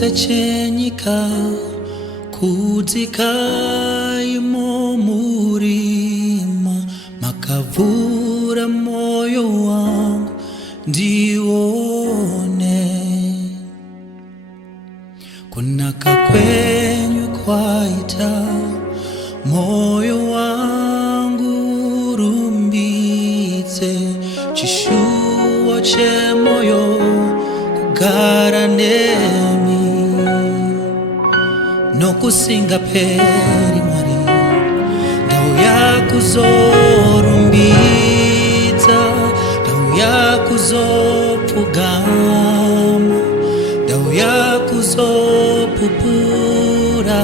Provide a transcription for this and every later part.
chose chenyika kudzika imo murima makavhura moyo wangu ndione kunaka kwenyu kwaita moyo wangu rumbidze chishuwo chemoyo kugara nemi nokusinga peri Mwari ndauya kuzorumbidza ndauya kuzopfugama ndauya kuzopupura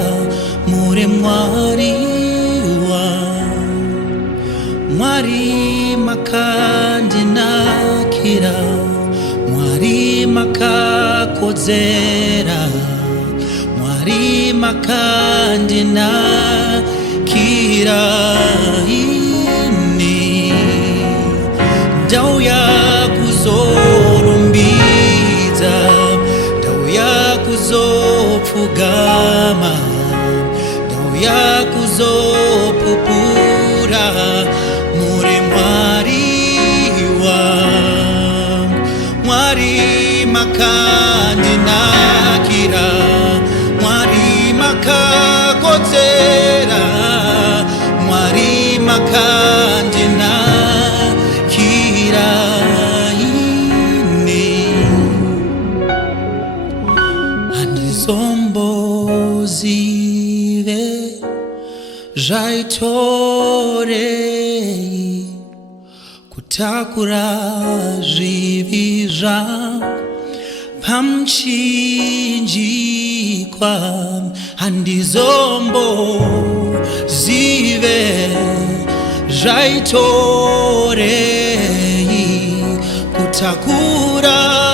muri Mwari Mwari makandinakira Mwari makakodzera Mwari makandinakira ini ndauya kuzorumbidza ndauya kuzopfugama ndauya kuzopupura muri Mwari Mwari makandinakira Mwari makakodzera Mwari makandinakira ini handizombozive zvaitorei kutakura zvivi zvangu pamuchinjikwa handizombozive zvaitorei kutakura